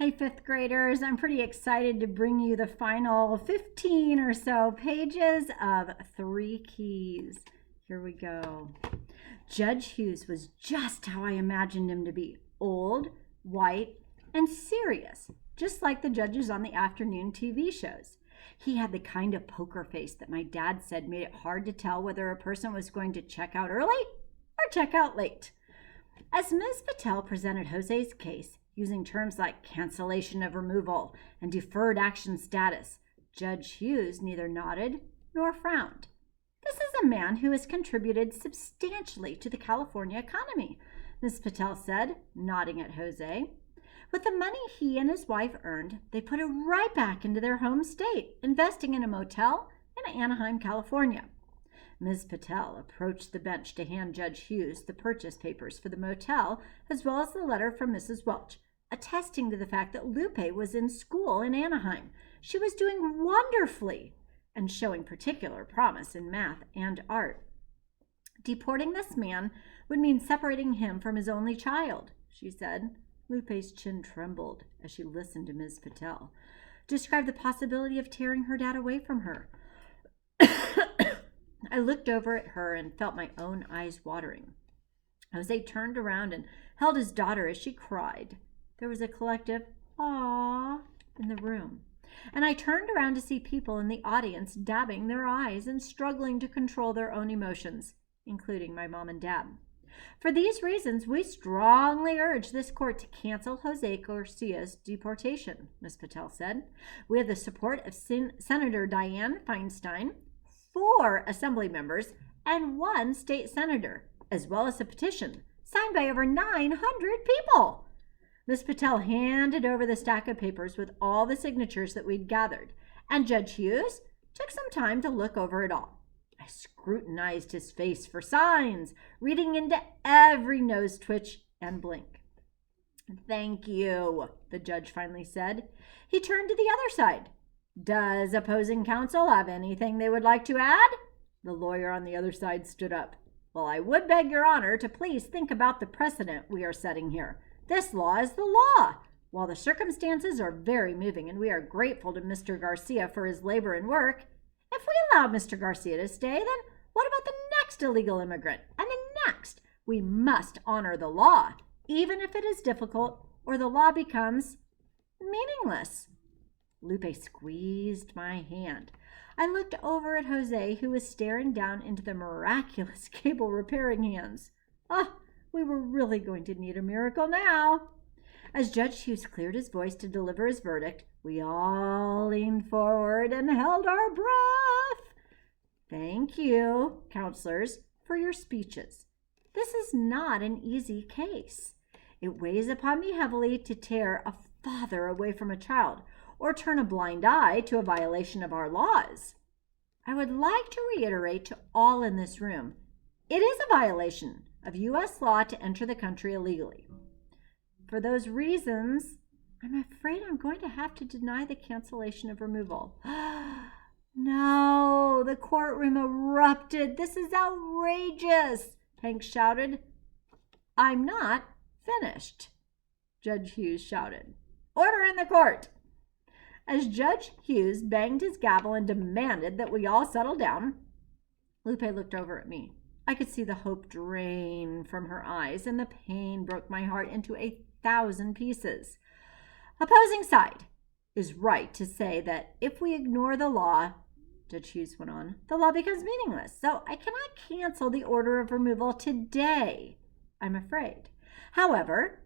Hey, fifth graders, I'm pretty excited to bring you the final 15 or so pages of Three Keys. Here we go. Judge Hughes was just how I imagined him to be: old, white, and serious, just like the judges on the afternoon TV shows. He had the kind of poker face that my dad said made it hard to tell whether a person was going to check out early or check out late. As Ms. Patel presented Jose's case, using terms like cancellation of removal and deferred action status, Judge Hughes neither nodded nor frowned. This is a man who has contributed substantially to the California economy, Ms. Patel said, nodding at Jose. With the money he and his wife earned, they put it right back into their home state, investing in a motel in Anaheim, California. Ms. Patel approached the bench to hand Judge Hughes the purchase papers for the motel, as well as the letter from Mrs. Welch, attesting to the fact that Lupe was in school in Anaheim. She was doing wonderfully and showing particular promise in math and art. Deporting this man would mean separating him from his only child, she said. Lupe's chin trembled as she listened to Ms. Patel describe the possibility of tearing her dad away from her. I looked over at her and felt my own eyes watering. Jose turned around and held his daughter as she cried. There was a collective "aww" in the room, and I turned around to see people in the audience dabbing their eyes and struggling to control their own emotions, including my mom and dad. For these reasons, we strongly urge this court to cancel Jose Garcia's deportation, Ms. Patel said. We have the support of Senator Dianne Feinstein, 4 assembly members, and 1 state senator, as well as a petition signed by over 900 people. Ms. Patel handed over the stack of papers with all the signatures that we'd gathered, and Judge Hughes took some time to look over it all. I scrutinized his face for signs, reading into every nose twitch and blink. "Thank you," the judge finally said. He turned to the other side. "Does opposing counsel have anything they would like to add?" The lawyer on the other side stood up. "Well, I would beg your honor to please think about the precedent we are setting here. This law is the law. While the circumstances are very moving and we are grateful to Mr. Garcia for his labor and work, if we allow Mr. Garcia to stay, then what about the next illegal immigrant and the next? We must honor the law, even if it is difficult or the law becomes meaningless." Lupe squeezed my hand. I looked over at Jose, who was staring down into the miraculous cable repairing hands. We were really going to need a miracle now. As Judge Hughes cleared his voice to deliver his verdict, we all leaned forward and held our breath. "Thank you, counselors, for your speeches. This is not an easy case. It weighs upon me heavily to tear a father away from a child or turn a blind eye to a violation of our laws. I would like to reiterate to all in this room, it is a violation of U.S. law to enter the country illegally. For those reasons, I'm afraid I'm going to have to deny the cancellation of removal." "No," the courtroom erupted. "This is outrageous," Hank shouted. "I'm not finished," Judge Hughes shouted. "Order in the court." As Judge Hughes banged his gavel and demanded that we all settle down, Lupe looked over at me. I could see the hope drain from her eyes, and the pain broke my heart into 1,000 pieces. "Opposing side is right to say that if we ignore the law," Judge Hughes went on, "the law becomes meaningless. So I cannot cancel the order of removal today, I'm afraid. However,"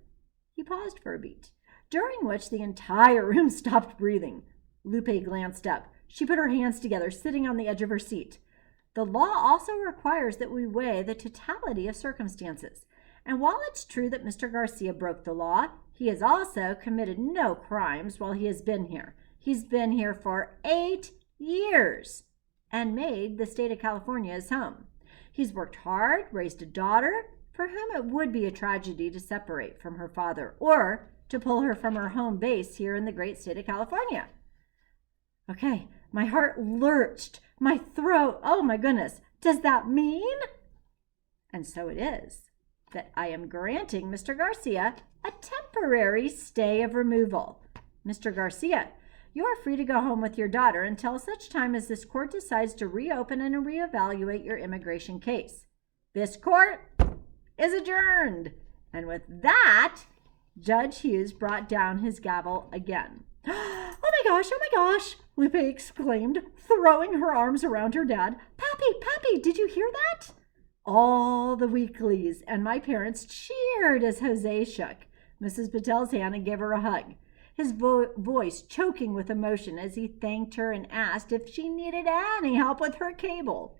he paused for a beat, during which the entire room stopped breathing. Lupe glanced up. She put her hands together, sitting on the edge of her seat. "The law also requires that we weigh the totality of circumstances. And while it's true that Mr. Garcia broke the law, he has also committed no crimes while he has been here. He's been here for 8 years and made the state of California his home. He's worked hard, raised a daughter for whom it would be a tragedy to separate from her father or to pull her from her home base here in the great state of California." Okay, my heart lurched. My throat, oh my goodness, does that mean? And so it is that I am granting Mr. Garcia a temporary stay of removal. Mr. Garcia, you are free to go home with your daughter until such time as this court decides to reopen and reevaluate your immigration case. This court is adjourned. And with that, Judge Hughes brought down his gavel again. Oh my gosh, Lupe exclaimed, throwing her arms around her dad. Pappy, did you hear that? All the weeklies and my parents cheered as Jose shook Mrs. Patel's hand and gave her a hug, his voice choking with emotion as he thanked her and asked if she needed any help with her cable.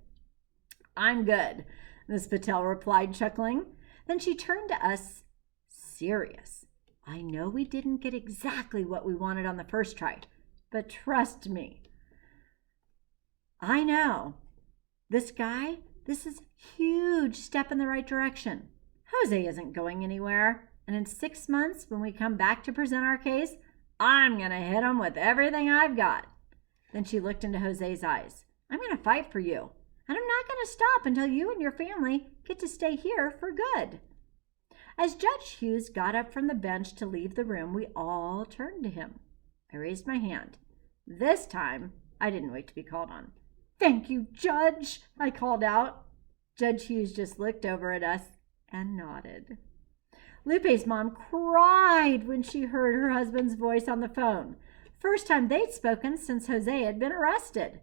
I'm good, Miss Patel replied, chuckling. Then she turned to us, serious. I know we didn't get exactly what we wanted on the first try, but trust me. I know. This is a huge step in the right direction. Jose isn't going anywhere. And in 6 months, when we come back to present our case, I'm going to hit him with everything I've got. Then she looked into Jose's eyes. I'm going to fight for you. And I'm not going to stop until you and your family get to stay here for good. As Judge Hughes got up from the bench to leave the room, we all turned to him. I raised my hand. This time, I didn't wait to be called on. Thank you, Judge, I called out. Judge Hughes just looked over at us and nodded. Lupe's mom cried when she heard her husband's voice on the phone. First time they'd spoken since Jose had been arrested.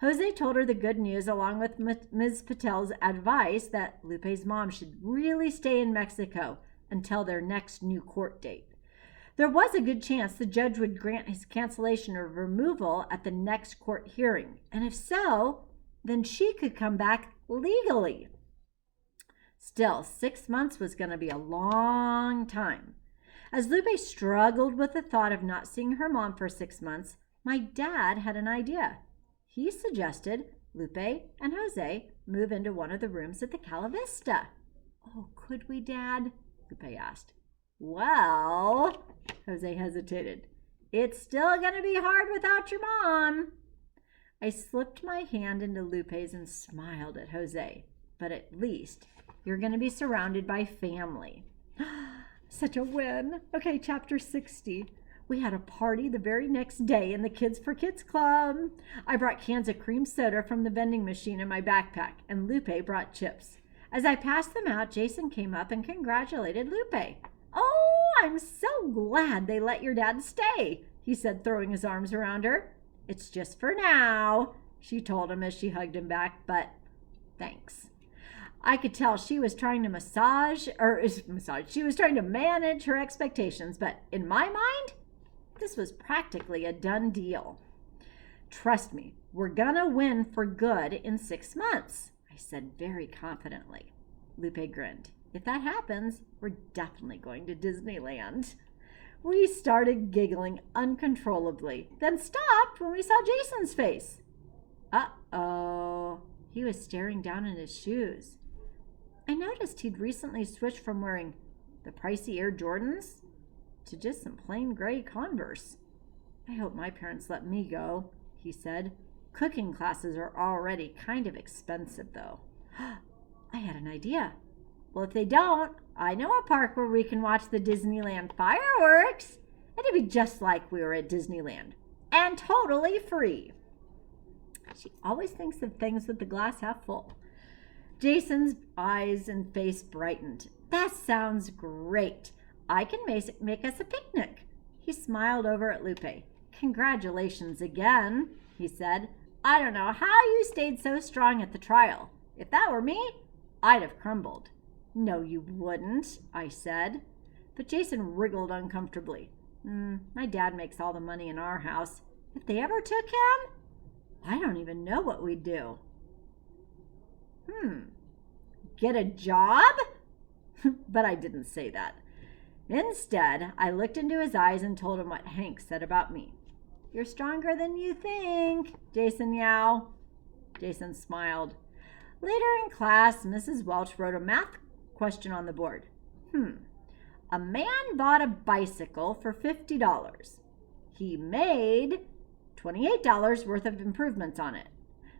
Jose told her the good news along with Ms. Patel's advice that Lupe's mom should really stay in Mexico until their next new court date. There was a good chance the judge would grant his cancellation or removal at the next court hearing, and if so, then she could come back legally. Still, 6 months was going to be a long time. As Lupe struggled with the thought of not seeing her mom for 6 months, my dad had an idea. He suggested Lupe and Jose move into one of the rooms at the Cala Vista. Oh, could we, Dad? Lupe asked. Well, Jose hesitated. It's still going to be hard without your mom. I slipped my hand into Lupe's and smiled at Jose. But at least you're going to be surrounded by family. Such a win. Okay, chapter 60. We had a party the very next day in the Kids for Kids Club. I brought cans of cream soda from the vending machine in my backpack, and Lupe brought chips. As I passed them out, Jason came up and congratulated Lupe. Oh, I'm so glad they let your dad stay, he said, throwing his arms around her. It's just for now, she told him as she hugged him back, but thanks. I could tell she was trying to she was trying to manage her expectations, but in my mind, this was practically a done deal. Trust me, we're gonna win for good in 6 months, I said very confidently. Lupe grinned. If that happens, we're definitely going to Disneyland. We started giggling uncontrollably, then stopped when we saw Jason's face. Uh-oh. He was staring down in his shoes. I noticed he'd recently switched from wearing the pricey Air Jordans to just some plain gray Converse. I hope my parents let me go, he said. Cooking classes are already kind of expensive, though. I had an idea. Well, if they don't, I know a park where we can watch the Disneyland fireworks. It'd be just like we were at Disneyland. And totally free. She always thinks of things with the glass half full. Jason's eyes and face brightened. That sounds great. I can make us a picnic. He smiled over at Lupe. Congratulations again, he said. I don't know how you stayed so strong at the trial. If that were me, I'd have crumbled. No, you wouldn't, I said. But Jason wriggled uncomfortably. My dad makes all the money in our house. If they ever took him, I don't even know what we'd do. Get a job? But I didn't say that. Instead, I looked into his eyes and told him what Hank said about me. You're stronger than you think, Jason Yao. Jason smiled. Later in class, Mrs. Welch wrote a math question on the board. A man bought a bicycle for $50. He made $28 worth of improvements on it.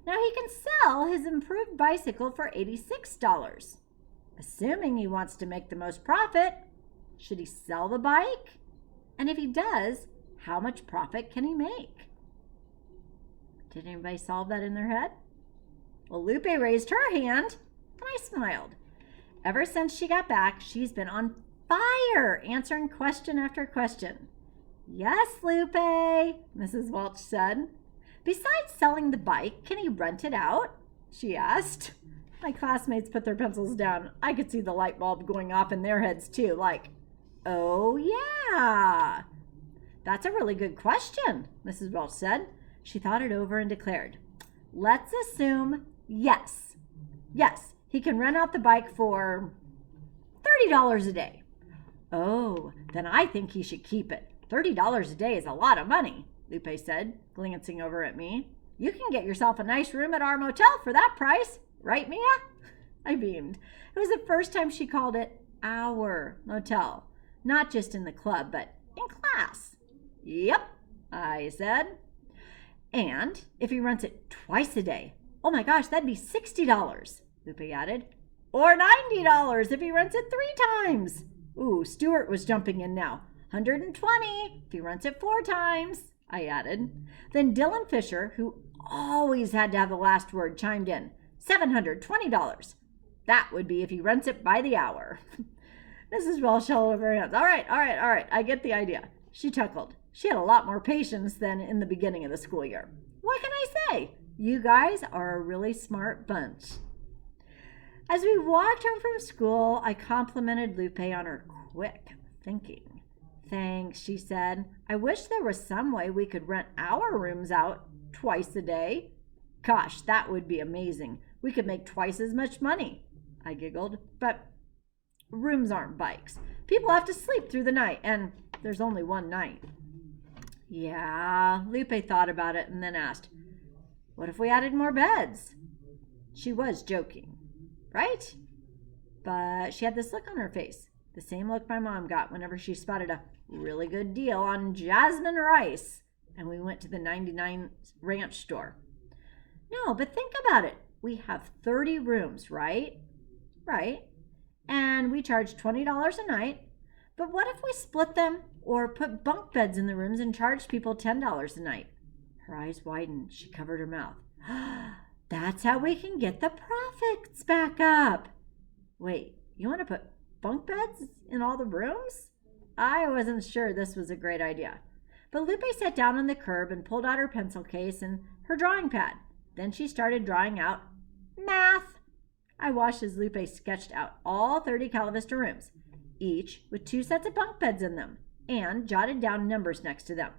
Now he can sell his improved bicycle for $86. Assuming he wants to make the most profit, Should he sell the bike? And if he does, how much profit can he make? Did anybody solve that in their head? Well, Lupe raised her hand, and I smiled. Ever since she got back, she's been on fire, answering question after question. Yes, Lupe, Mrs. Welch said. Besides selling the bike, can he rent it out? She asked. My classmates put their pencils down. I could see the light bulb going off in their heads too, like, oh yeah. That's a really good question, Mrs. Welch said. She thought it over and declared, let's assume yes. Yes, he can rent out the bike for $30 a day. Oh, then I think he should keep it. $30 a day is a lot of money, Lupe said, glancing over at me. You can get yourself a nice room at our motel for that price, right, Mia? I beamed. It was the first time she called it our motel, not just in the club, but in class. Yep, I said. And if he rents it twice a day, oh my gosh, that'd be $60, Lupe added. Or $90 if he rents it 3 times. Ooh, Stuart was jumping in now. $120 if he rents it 4 times, I added. Then Dylan Fisher, who always had to have the last word, chimed in. $720. That would be if he rents it by the hour. Mrs. Welch held over her hands. All right. I get the idea. She chuckled. She had a lot more patience than in the beginning of the school year. What can I say? You guys are a really smart bunch. As we walked home from school, I complimented Lupe on her quick thinking. Thanks, she said. I wish there was some way we could rent our rooms out twice a day. Gosh, that would be amazing. We could make twice as much money, I giggled. But rooms aren't bikes. People have to sleep through the night, and there's only one night. Yeah, Lupe thought about it and then asked, what if we added more beds? She was joking, right? But she had this look on her face, the same look my mom got whenever she spotted a really good deal on jasmine rice, and we went to the 99 Ranch store. No, but think about it. We have 30 rooms, right? Right. And we charge $20 a night. But what if we split them or put bunk beds in the rooms and charge people $10 a night? Her eyes widened. She covered her mouth. That's how we can get the profits back up. Wait, you want to put bunk beds in all the rooms? I wasn't sure this was a great idea. But Lupe sat down on the curb and pulled out her pencil case and her drawing pad. Then she started drawing out math. I watched as Lupe sketched out all 30 Calavista rooms, each with 2 sets of bunk beds in them, and jotted down numbers next to them.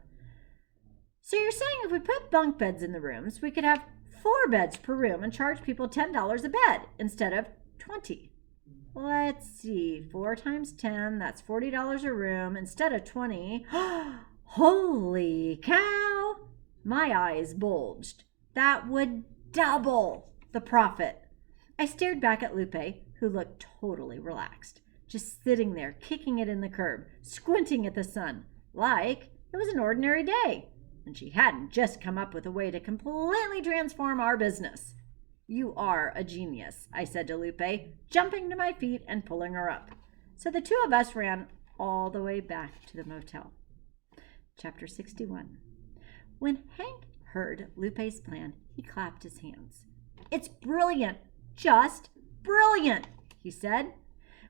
So you're saying if we put bunk beds in the rooms, we could have 4 beds per room and charge people $10 a bed instead of $20. Let's see, 4 times 10, that's $40 a room instead of $20. Holy cow! My eyes bulged. That would double the profit. I stared back at Lupe, who looked totally relaxed, just sitting there, kicking it in the curb, squinting at the sun, like it was an ordinary day, and she hadn't just come up with a way to completely transform our business. You are a genius, I said to Lupe, jumping to my feet and pulling her up. So the 2 of us ran all the way back to the motel. Chapter 61. When Hank heard Lupe's plan, he clapped his hands. It's brilliant, just brilliant, he said.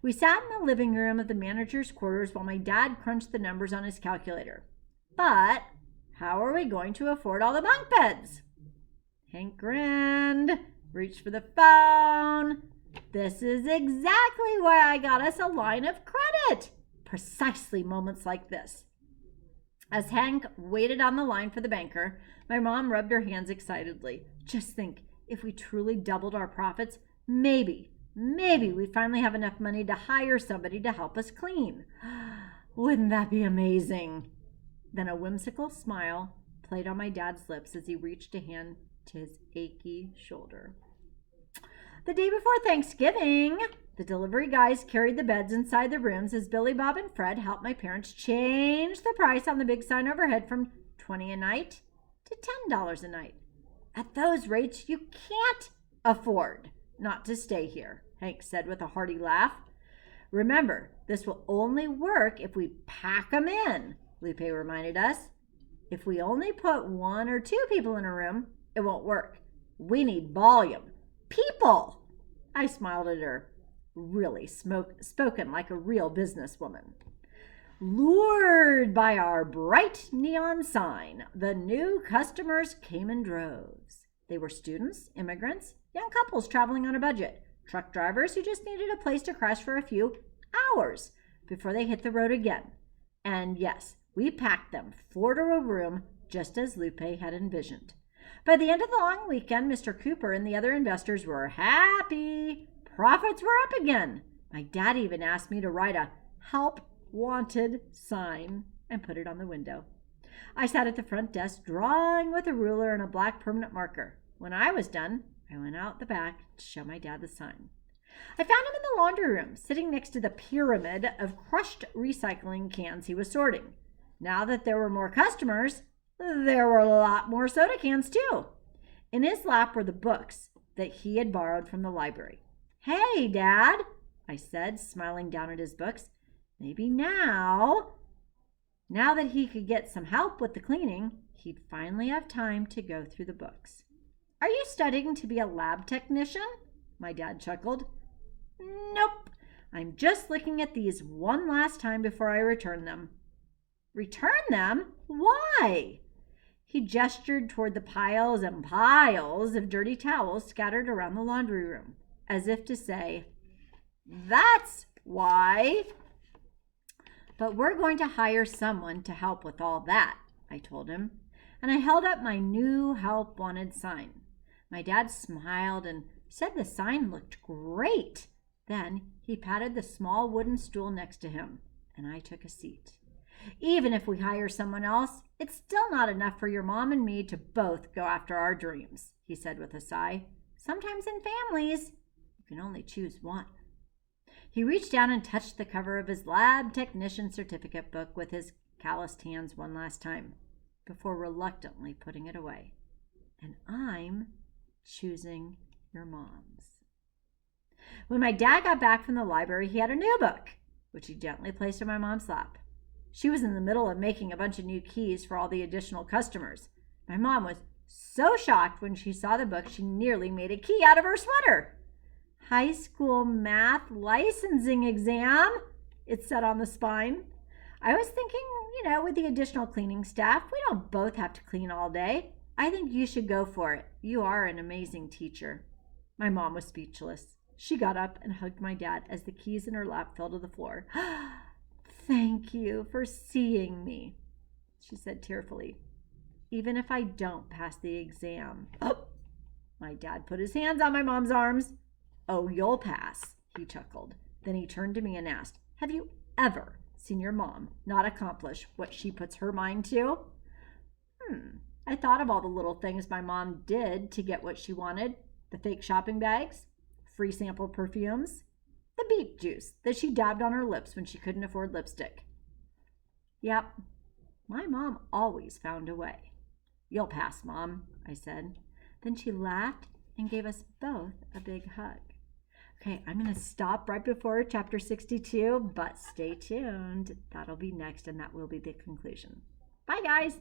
We sat in the living room of the manager's quarters while my dad crunched the numbers on his calculator. But how are we going to afford all the bunk beds? Hank grinned, reached for the phone. This is exactly why I got us a line of credit. Precisely moments like this. As Hank waited on the line for the banker, my mom rubbed her hands excitedly. Just think, if we truly doubled our profits, maybe we'd finally have enough money to hire somebody to help us clean. Wouldn't that be amazing? Then a whimsical smile played on my dad's lips as he reached a hand to his achy shoulder. The day before Thanksgiving, the delivery guys carried the beds inside the rooms as Billy Bob and Fred helped my parents change the price on the big sign overhead from $20 a night to $10 a night. At those rates, you can't afford not to stay here, Hank said with a hearty laugh. Remember, this will only work if we pack them in, Lupe reminded us. If we only put 1 or 2 people in a room, it won't work. We need volume. People! I smiled at her. Really spoken like a real businesswoman. Lured by our bright neon sign, the new customers came in droves. They were students, immigrants, young couples traveling on a budget, truck drivers who just needed a place to crash for a few hours before they hit the road again. And yes, we packed them 4 to a room just as Lupe had envisioned. By the end of the long weekend, Mr. Cooper and the other investors were happy. Profits were up again. My dad even asked me to write a help wanted sign and put it on the window. I sat at the front desk drawing with a ruler and a black permanent marker. When I was done, I went out the back to show my dad the sign. I found him in the laundry room, sitting next to the pyramid of crushed recycling cans he was sorting. Now that there were more customers, there were a lot more soda cans too. In his lap were the books that he had borrowed from the library. "Hey, Dad," I said, smiling down at his books. Maybe now that he could get some help with the cleaning, he'd finally have time to go through the books. "Are you studying to be a lab technician?" My dad chuckled. "Nope. I'm just looking at these one last time before I return them." "Return them? Why?" He gestured toward the piles and piles of dirty towels scattered around the laundry room, as if to say, "That's why." "But we're going to hire someone to help with all that," I told him, and I held up my new help wanted sign. My dad smiled and said the sign looked great. Then he patted the small wooden stool next to him, and I took a seat. "Even if we hire someone else, it's still not enough for your mom and me to both go after our dreams," he said with a sigh. "Sometimes in families, you can only choose one." He reached down and touched the cover of his lab technician certificate book with his calloused hands one last time, before reluctantly putting it away. "And I'm choosing your mom's." When my dad got back from the library, he had a new book, which he gently placed in my mom's lap. She was in the middle of making a bunch of new keys for all the additional customers. My mom was so shocked when she saw the book, she nearly made a key out of her sweater. "High school math licensing exam," it said on the spine. I was thinking, with the additional cleaning staff, we don't both have to clean all day. I think you should go for it. You are an amazing teacher. My mom was speechless. She got up and hugged my dad as the keys in her lap fell to the floor. "Thank you for seeing me," she said tearfully. "Even if I don't pass the exam." "Oh!" My dad put his hands on my mom's arms. "Oh, you'll pass," he chuckled. Then he turned to me and asked, "Have you ever seen your mom not accomplish what she puts her mind to?" I thought of all the little things my mom did to get what she wanted. The fake shopping bags, free sample perfumes, the beet juice that she dabbed on her lips when she couldn't afford lipstick. Yep, my mom always found a way. "You'll pass, Mom," I said. Then she laughed and gave us both a big hug. Okay, I'm going to stop right before chapter 62, but stay tuned. That'll be next, and that will be the conclusion. Bye, guys.